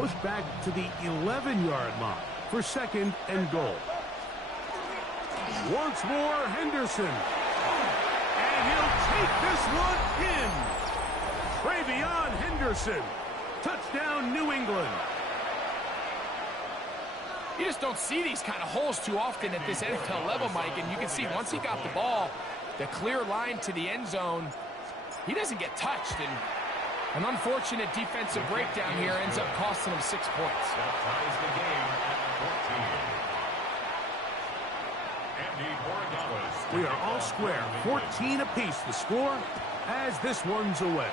push back to the 11-yard line for second and goal. Once more, Henderson. And he'll take this one in. Travion Henderson. Touchdown, New England. You just don't see these kind of holes too often at this NFL level, Mike, and you can see once he got the ball, the clear line to the end zone, he doesn't get touched, and an unfortunate defensive breakdown here ends up costing him 6 points. That ties the game at 14. We are all square, 14 apiece the score as this one's away.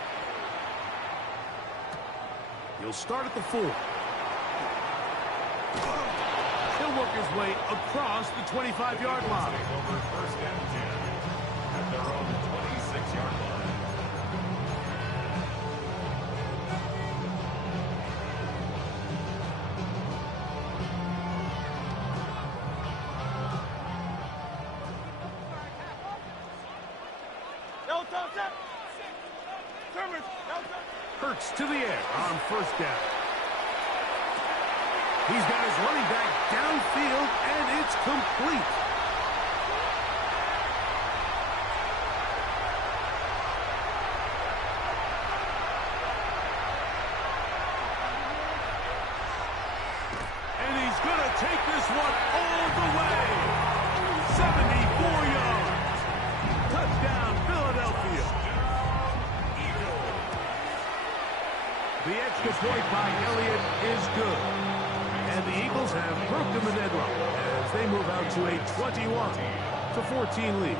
He'll start at the 4. He'll work his way across the 25-yard line. Over first and 10 at their own 26-yard line. Hurts to the air on first down. He's got his running back downfield, and it's complete. And he's going to take this one all the way. 74 yards. Touchdown, Philadelphia. The extra point by Elliott is good. And the Eagles have broken the deadlock as they move out to a 21-14 lead.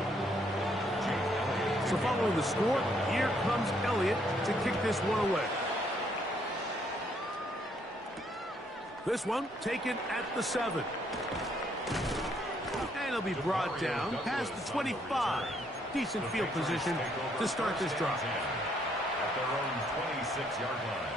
So following the score, here comes Elliott to kick this one away. This one taken at the 7. And he'll be brought down past the 25. Decent field position to start this drive. At their own 26-yard line.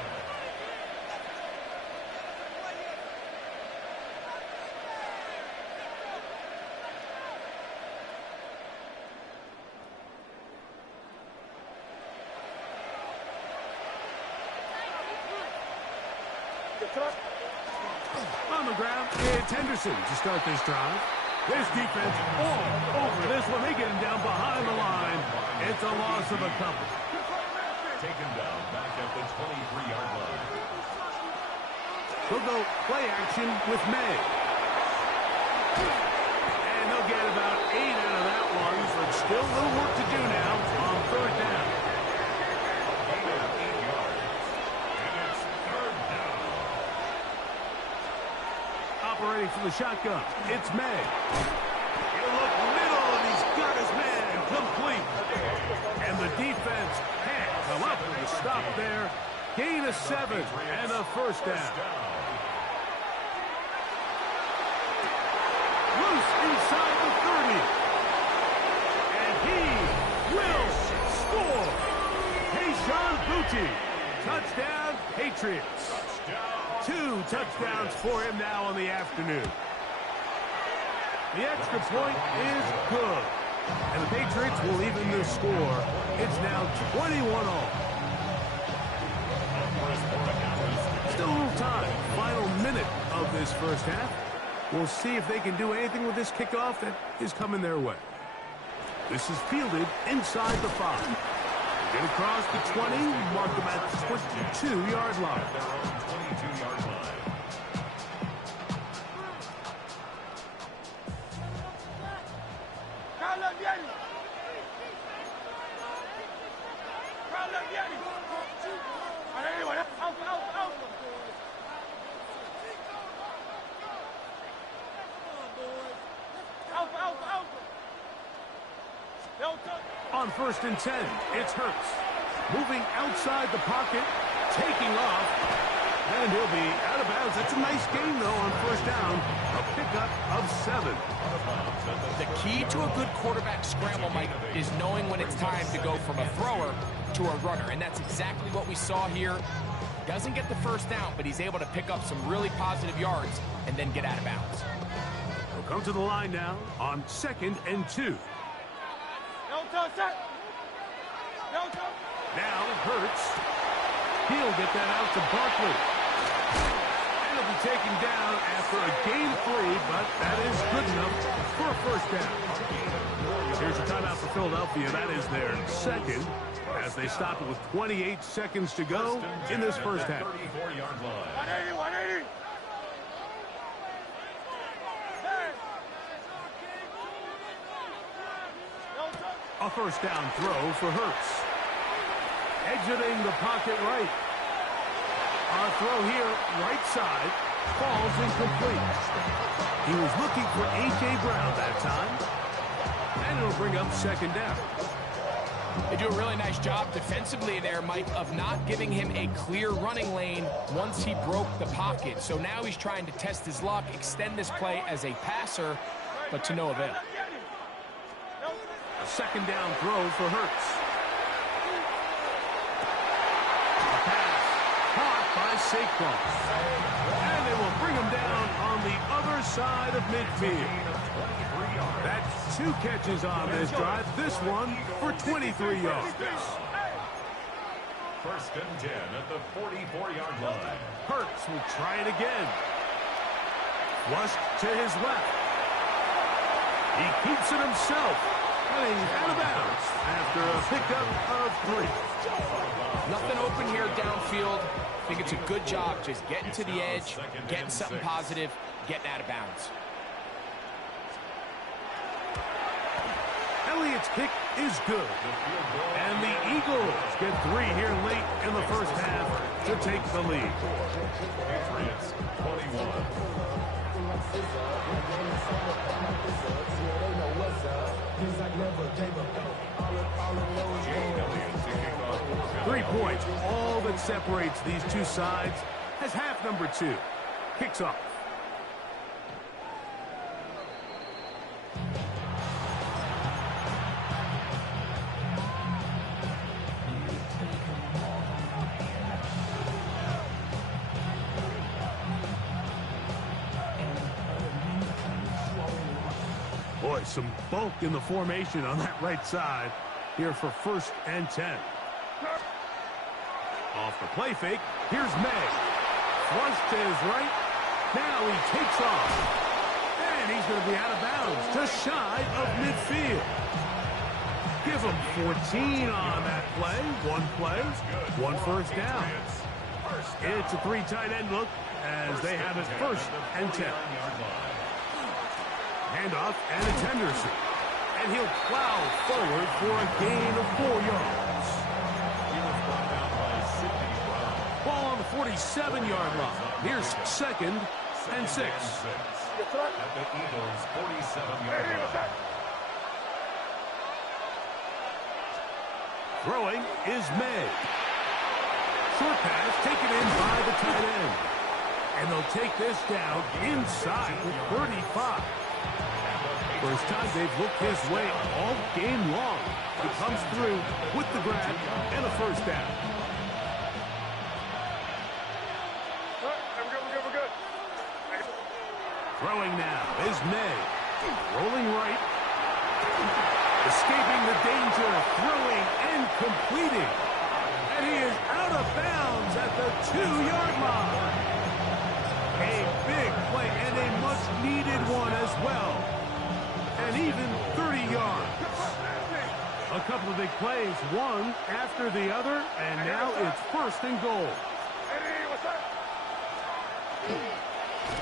On the ground, it's Henderson to start this drive. This defense all over this one. They get him down behind the line. It's a loss of a couple. Taken down back at the 23-yard line. He'll go play action with May. And they'll get about 8 out of that one. So still a little work to do now on third down. Operating from the shotgun, it's May. He'll look middle, and he's got his man complete. And the defense can't come up with a stop there. Gain of 7 and a first down. Loose inside the 30. And he will score. Kayshon Boutte. Touchdown, Patriots. 2 touchdowns for him now on the afternoon. The extra point is good. And the Patriots will even the score. It's now 21-all. Still a little time. Final minute of this first half. We'll see if they can do anything with this kickoff that is coming their way. This is fielded inside the 5. Get across the 20, mark them at the 22-yard line. Their own 22-yard line. On first and 10, it's Hurts. Moving outside the pocket, taking off, and he'll be out of bounds. That's a nice gain, though, on first down. A pickup of 7. The key to a good quarterback scramble, Mike, is knowing when it's time to go from a thrower to a runner, and that's exactly what we saw here. Doesn't get the first down, but he's able to pick up some really positive yards and then get out of bounds. We'll come to the line now on second and 2. Now Hurts. He'll get that out to Barkley. taken down after a gain of 3, but that is good enough for a first down. Here's a timeout for Philadelphia. That is their second, as they stop it with 28 seconds to go in this first half. 34-yard line. 180, 180. A first down throw for Hurts. Exiting the pocket right. Our throw here, right side, falls incomplete. He was looking for A.J. Brown that time. And it'll bring up second down. They do a really nice job defensively there, Mike, of not giving him a clear running lane once he broke the pocket. So now he's trying to test his luck, extend this play as a passer, but to no avail. A second down throw for Hurts. A pass caught by Saquon. And they will bring him down on the other side of midfield. That's 2 catches on this drive. This one for 23 yards. First and 10 at the 44-yard line. Hurts will try it again. Flushed to his left. He keeps it himself. Running out of bounds after a pickup of 3. Nothing open here downfield. I think it's a good job just getting to the edge, getting something positive, getting out of bounds. Elliott's kick is good. And the Eagles get 3 here late in the first half to take the lead. Patriots 21. Jay Elliott to kick off. 3 points, all that separates these two sides, as half number 2 kicks off. Boy, some bulk in the formation on that right side here for first and 10. Off the play fake, here's May. Flush to his right. Now he takes off. And he's going to be out of bounds, just shy of midfield. Give him 14 on that play. 1 play, 1 first down. It's a 3 tight end look as they have it first and 10. Handoff, and it's Henderson. And he'll plow forward for a gain of 4 yards. He was brought down by Sidney Brown. Ball on the 47-yard line. Here's second and 6. At the Eagles' 47-yard line. Throwing is May. Short pass taken in by the tight end. And they'll take this down inside the 35. First time they've looked his way all game long. He comes through with the grab and a first down. We're good. Throwing now is May. Rolling right. Escaping the danger. Throwing and completing. And he is out of bounds at the 2-yard line. A big play and a much-needed one as well. And even 30 yards. A couple of big plays, one after the other, and now it's first and goal.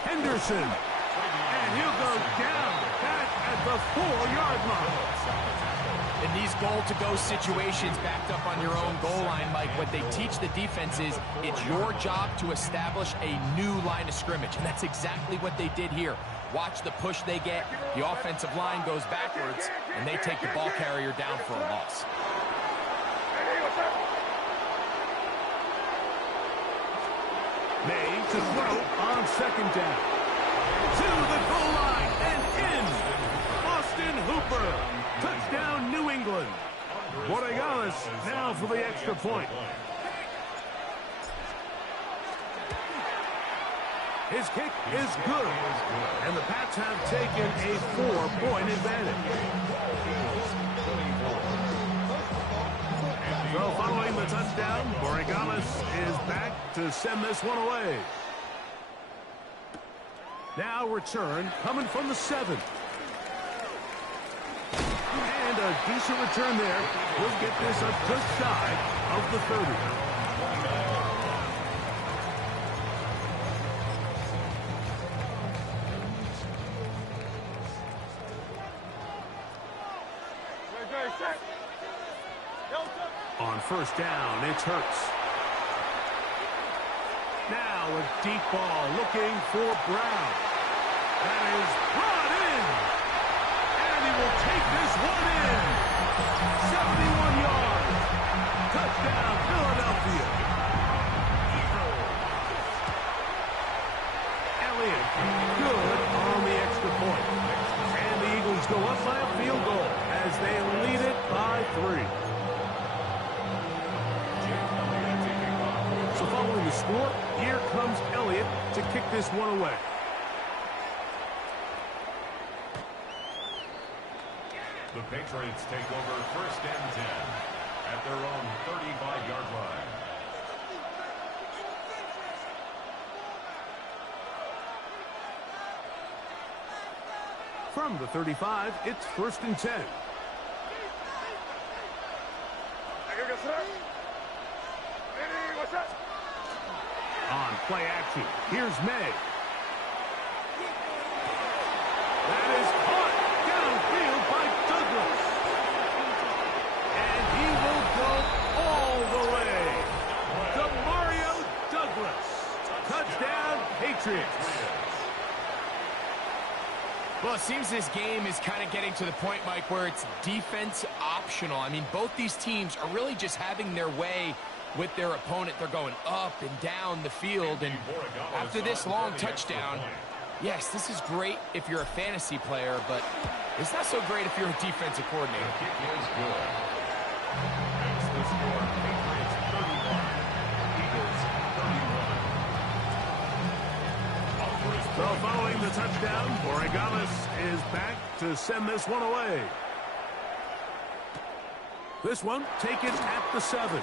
Henderson, and he'll go down back at the 4-yard line. In these goal-to-go situations backed up on your own goal line, Mike, what they teach the defense is it's your job to establish a new line of scrimmage, and that's exactly what they did here. Watch the push they get. The offensive line goes backwards, and they take the ball carrier down for a loss. May to throw on second down. To the goal line and in. Austin Hooper. Touchdown, New England. Borregales now for the extra point. His kick is good, and the Pats have taken a 4-point advantage. So following the touchdown, Borregales is back to send this one away. Now return coming from the 7. And a decent return there. He'll get this up just shy of the 30. On first down, it's Hurts. Now a deep ball looking for Brown. That is brought in. And he will take this one in. 71 yards. Touchdown, Philadelphia. Elliott, good on the extra point. And the Eagles go up by a field goal as they lead it by 3. So following the score, here comes Elliott to kick this one away. The Patriots take over first and 10 at their own 35-yard line. From the 35, it's first and 10. On play action, here's May. That is caught downfield by Douglas. And he will go all the way. Demario Douglas. Touchdown, Patriots. Well, it seems this game is kind of getting to the point, Mike, where it's defense optional. I mean, both these teams are really just having their way with their opponent. They're going up and down the field, and after this long touchdown, yes, this is great if you're a fantasy player, but it's not so great if you're a defensive coordinator. The kick is good. That's the score. Patriots 31, Eagles 31. So following the touchdown, Borregales is back to send this one away. This one taken at the 7.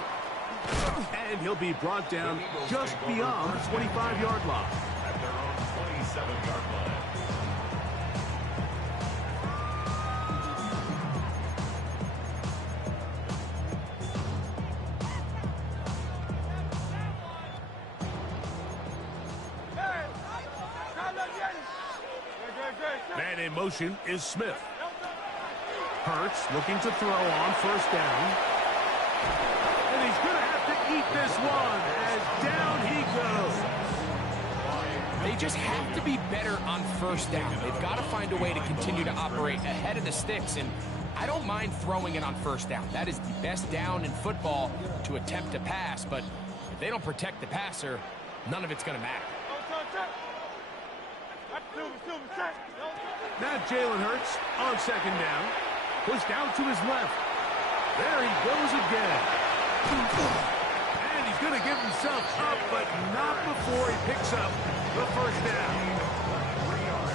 And he'll be brought down just beyond the 25-yard line. At their own 27-yard line. Man in motion is Smith. Hurts looking to throw on first down. And he's going to have to eat this one as down he goes. They just have to be better on first down. They've got to find a way to continue to operate ahead of the sticks, and I don't mind throwing it on first down. That is the best down in football to attempt to pass, but if they don't protect the passer, none of it's going to matter. Now Jalen Hurts on second down. Pushed out to his left. There he goes again. And he's going to give himself up, but not before he picks up the first down.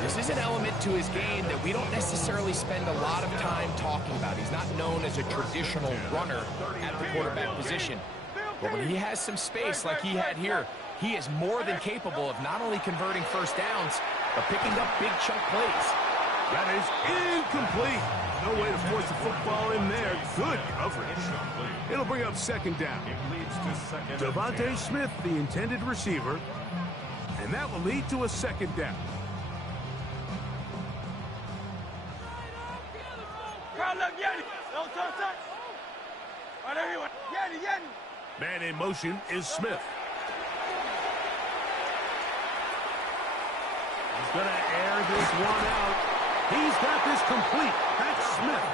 This is an element to his game that we don't necessarily spend a lot of time talking about. He's not known as a traditional runner at the quarterback position. But when he has some space like he had here, he is more than capable of not only converting first downs, but picking up big chunk plays. That is incomplete. No way to force the football in there. Good coverage. It'll bring up second down. Devontae Smith, the intended receiver. And that will lead to a second down. Man in motion is Smith. He's going to air this one out. He's got this complete. That's Smith.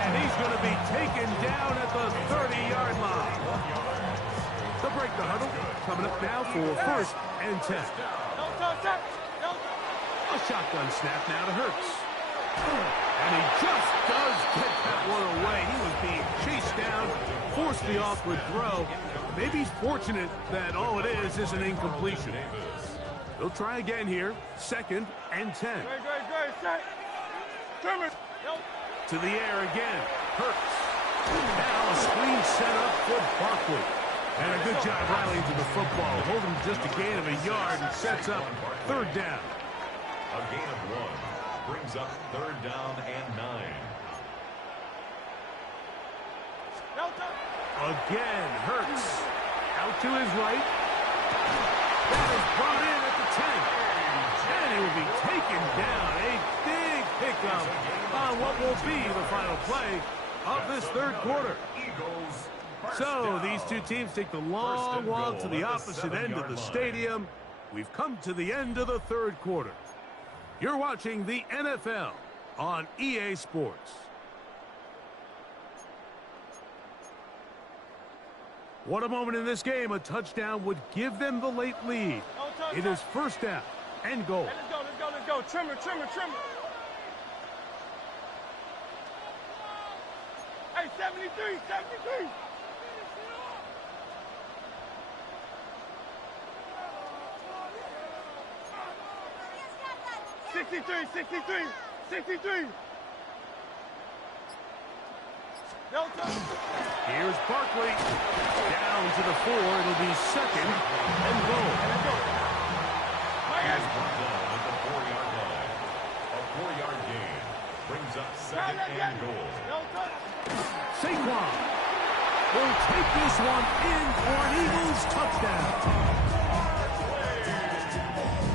And he's going to be taken down at the 30-yard line. To break the huddle, coming up now for first and 10. A shotgun snap now to Hurts. And he just does get that one away. He was being chased down, forced the awkward throw. Maybe he's fortunate that all it is an incompletion. They'll try again here. Second and 10. To the air again. Hurts. Now a screen set up for Barkley. And a good job rallying to the football. Holding just a gain of a yard and sets up third down. A gain of 1 brings up 3rd down and 9. Again, Hurts out to his right. That is brought in at the 10. And he will be taken down. A big pickup on what will be the final play of this 3rd quarter. So these two teams take the long walk to the opposite end of the stadium. We've come to the end of the 3rd quarter. You're watching the NFL on EA Sports. What a moment in this game. A touchdown would give them the late lead. It is 1st down and goal. Let's go. Trimmer. Hey, 73. 63. Here's Barkley. Down to the 4. It'll be 2nd and goal. He's brought down at the 4-yard line. A 4-yard gain brings up 2nd and goal. Saquon will take this one in for an Eagles touchdown.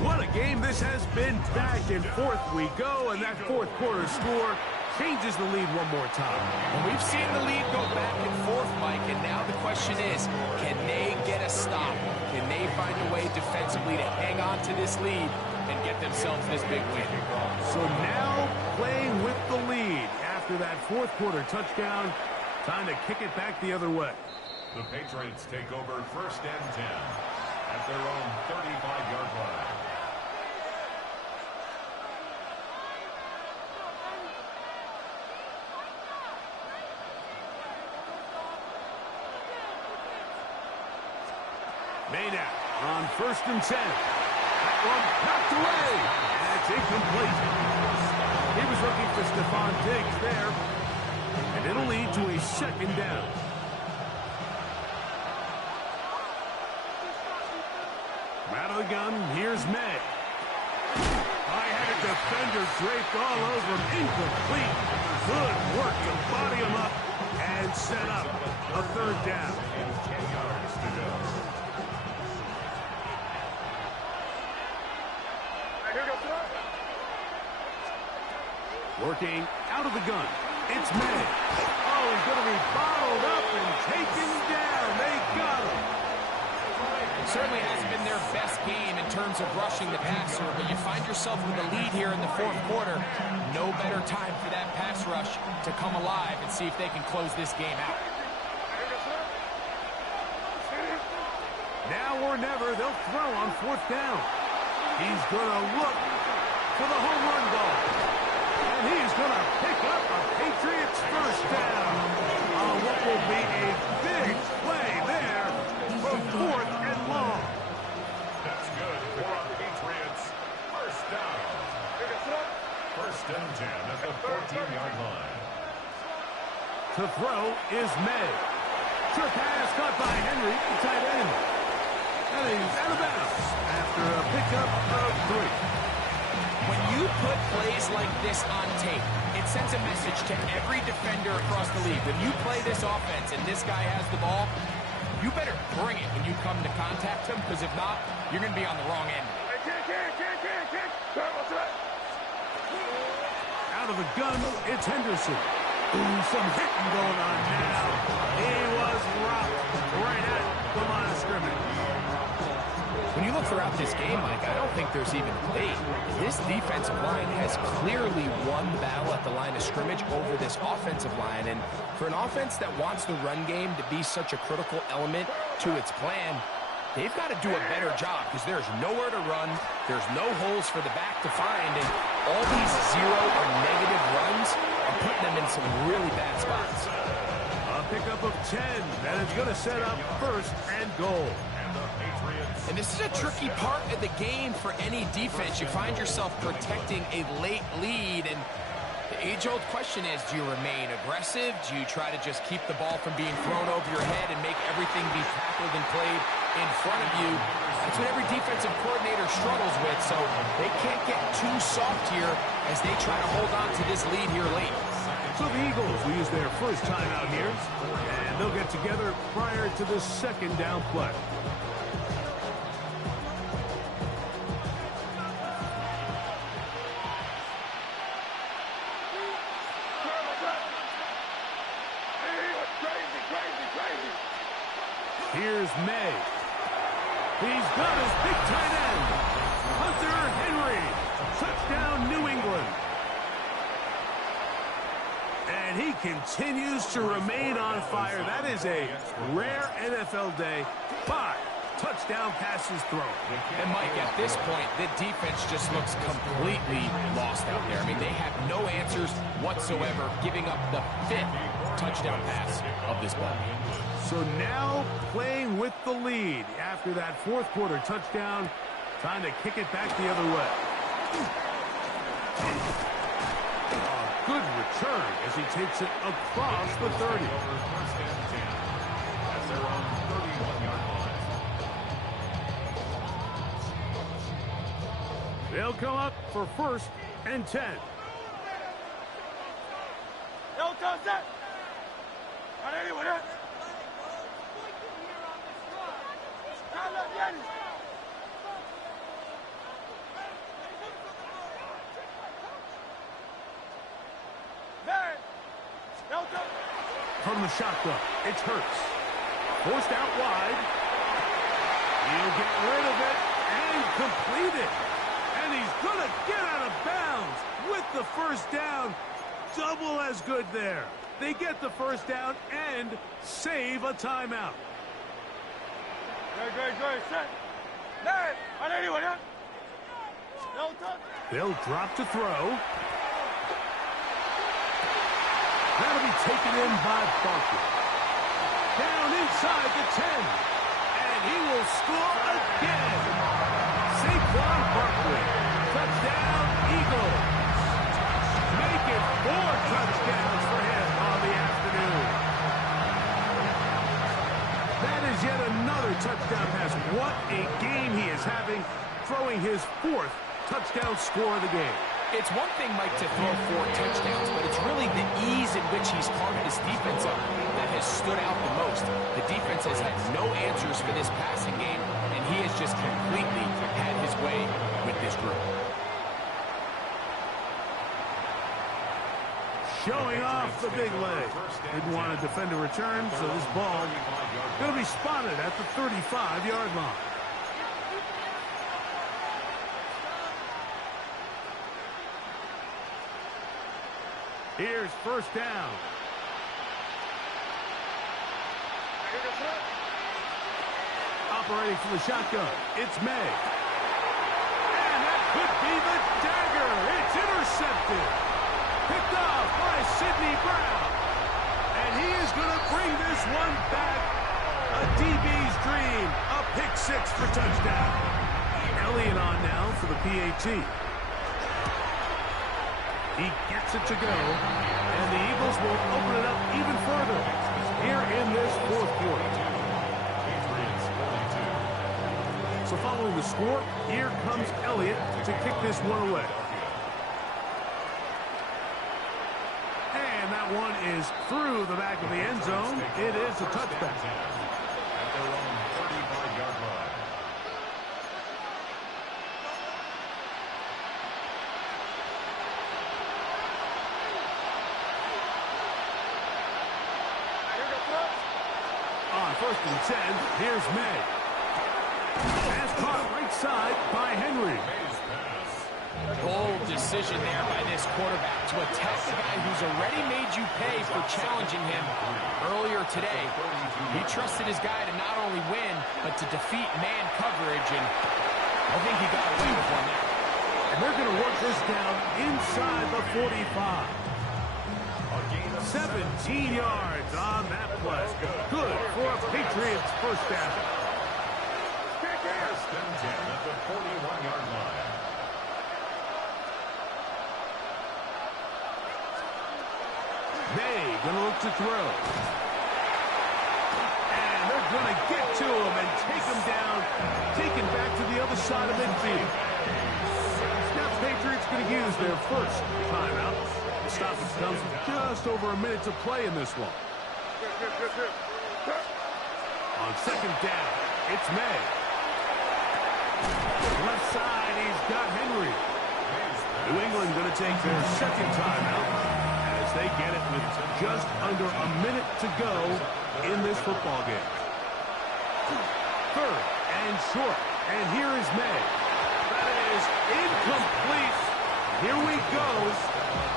What a game this has been. Back and forth we go, and that 4th quarter score changes the lead one more time. Well, we've seen the lead go back and forth, Mike, and now the question is, can they get a stop? Can they find a way defensively to hang on to this lead and get themselves this big win? So now playing with the lead after that 4th quarter touchdown, time to kick it back the other way. The Patriots take over 1st and 10 at their own 35-yard line. Maynard on 1st and 10. That one knocked away. And it's incomplete. He was looking for Stephon Diggs there. And it'll lead to a 2nd down. Out of the gun, here's May. I had a defender draped all over him. Incomplete. Good work to body him up and set up a 3rd down. 10 yards to go. Working out of the gun. It's May. Oh, he's going to be bottled up and taken down. They got him. It certainly hasn't been their best game in terms of rushing the passer, but you find yourself with a lead here in the 4th quarter. No better time for that pass rush to come alive and see if they can close this game out. Now or never, they'll throw on 4th down. He's going to look for the home run ball. And he's going to pick up a Patriots 1st down on what will be a big play there from 4th and long. That's good for a Patriots 1st down. 1st and 10 at the 14-yard line. To throw is May. Trip pass caught by Henry, the tight end. And he's out of bounds after a pickup of 3. When you put plays like this on tape, it sends a message to every defender across the league. When you play this offense and this guy has the ball, you better bring it when you come to contact him, because if not, you're going to be on the wrong end. Out of the gun, it's Henderson. Ooh, some hitting going on now. He was rocked right at the line of scrimmage. When you look throughout this game, Mike, I don't think there's even debate. This defensive line has clearly won the battle at the line of scrimmage over this offensive line. And for an offense that wants the run game to be such a critical element to its plan, they've got to do a better job, because there's nowhere to run. There's no holes for the back to find. And all these 0 or negative runs are putting them in some really bad spots. A pickup of 10, and it's going to set up 1st and goal. And this is a tricky part of the game for any defense. You find yourself protecting a late lead, and the age-old question is, do you remain aggressive? Do you try to just keep the ball from being thrown over your head and make everything be tackled and played in front of you. That's what every defensive coordinator struggles with, so they can't get too soft here as they try to hold on to this lead here late. So the Eagles will use their first timeout here, and they'll get together prior to the second down play. Here's May. He's got his big tight end, Hunter Henry. Touchdown, New England. And he continues to remain on fire. That is a rare NFL day. 5 touchdown passes thrown. And Mike, at this point, the defense just looks completely lost out there. I mean, they have no answers whatsoever, giving up the 5th touchdown pass of this ball. So now playing with the lead after that fourth quarter touchdown, trying to kick it back the other way. A good return as he takes it across the 30. First and 10 at their own 31-yard line. They'll come up for first and 10. Yo, contact. Are they with us? From the shotgun, it's Hurts. Forced out wide. He'll get rid of it and complete it. And he's going to get out of bounds with the first down. Double as good there. They get the first down and save a timeout. Good. Set. There. Are they with us? They'll drop to throw. That'll be taken in by Barkley. Down inside the 10. And he will score again. Saquon Barkley. Touchdown, Eagles. Make it 4 touchdowns for him on the afternoon. That is yet another touchdown pass. What a game he is having, throwing his 4th touchdown score of the game. It's one thing, Mike, to throw 4 touchdowns, but it's really the ease in which he's carved his defense up that has stood out the most. The defense has had no answers for this passing game, and he has just completely had his way with this group. Showing off the big leg. Didn't want to defend a return, so this ball going to be spotted at the 35-yard line. Here's first down. Operating from the shotgun, it's May. And that could be the dagger. It's intercepted. Picked off by Sidney Brown. And he is going to bring this one back. A DB's dream. A pick 6 for touchdown. Elliott on now for the PAT. He gets it to go, and the Eagles will open it up even further here in this fourth quarter. So following the score, here comes Elliott to kick this one away. And that one is through the back of the end zone. It is a touchback. At their own 35-yard line. On first and 10, here's May. Pass caught right side by Henry. Bold decision there by this quarterback to attack the guy who's already made you pay for challenging him earlier today. He trusted his guy to not only win, but to defeat man coverage, and I think he got away with one there. And they're going to work this down inside the 45. 17 yards on that play. Good for a Patriots first down. First and 10 at the 41-yard line. May going to look to throw. And they're going to get to him and take him down, taken back to the other side of midfield. Now the Patriots going to use their first timeout. The stoppage comes with just over a minute to play in this one. On second down, it's May. Left side, he's got Henry. New England going to take their second timeout as they get it with just under a minute to go in this football game. Third and short, and here is May. That is incomplete. Here we go.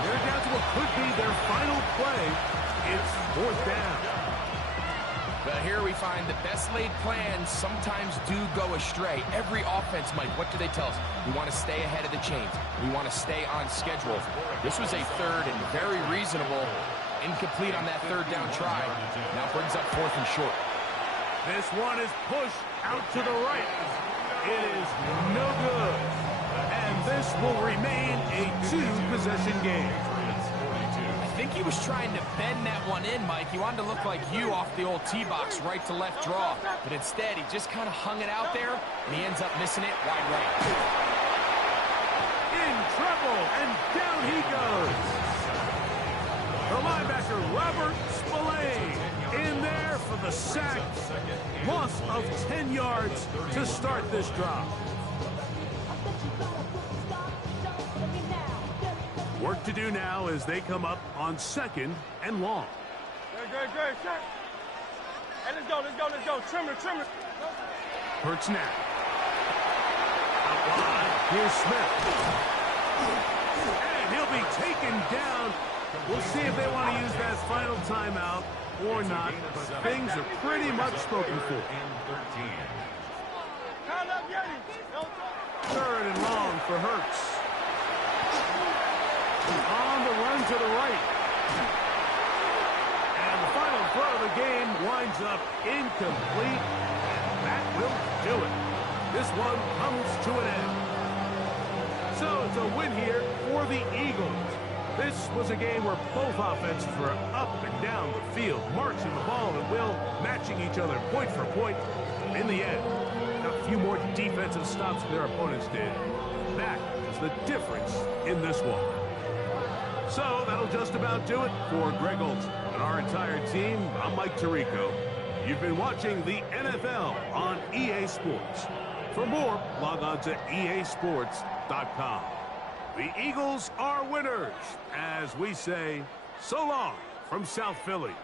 They're down to what could be their final play. It's fourth down. But here we find the best laid plans sometimes do go astray. Every offense, Mike, what do they tell us? We want to stay ahead of the chains. We want to stay on schedule. This was a third and very reasonable. Incomplete on that third down try. Now brings up fourth and short. This one is pushed out to the right. It is no good. And this will remain a two-possession game. I think he was trying to bend that one in, Mike. He wanted to look like you off the old tee box, right to left draw. But instead, he just kind of hung it out there, and he ends up missing it wide right. In trouble, and down he goes. The linebacker, Robert Spillane, in there for the sack. Loss of 10 yards to start this drive. Work to do now as they come up on second and long. Good. Hey, let's go. Trim it. Hurts now. Out wide, here's Smith. And he'll be taken down. We'll see if they want to use that final timeout or not. But things are pretty much spoken for. Third and long for Hurts. On the run to the right. And the final throw of the game winds up incomplete. And that will do it. This one comes to an end. So it's a win here for the Eagles. This was a game where both offenses were up and down the field, marching the ball at will, matching each other point for point. In the end, a few more defensive stops than their opponents did. That is the difference in this one. So that'll just about do it for Greg Olsen and our entire team. I'm Mike Tirico. You've been watching the NFL on EA Sports. For more, log on to easports.com. The Eagles are winners, as we say, so long from South Philly.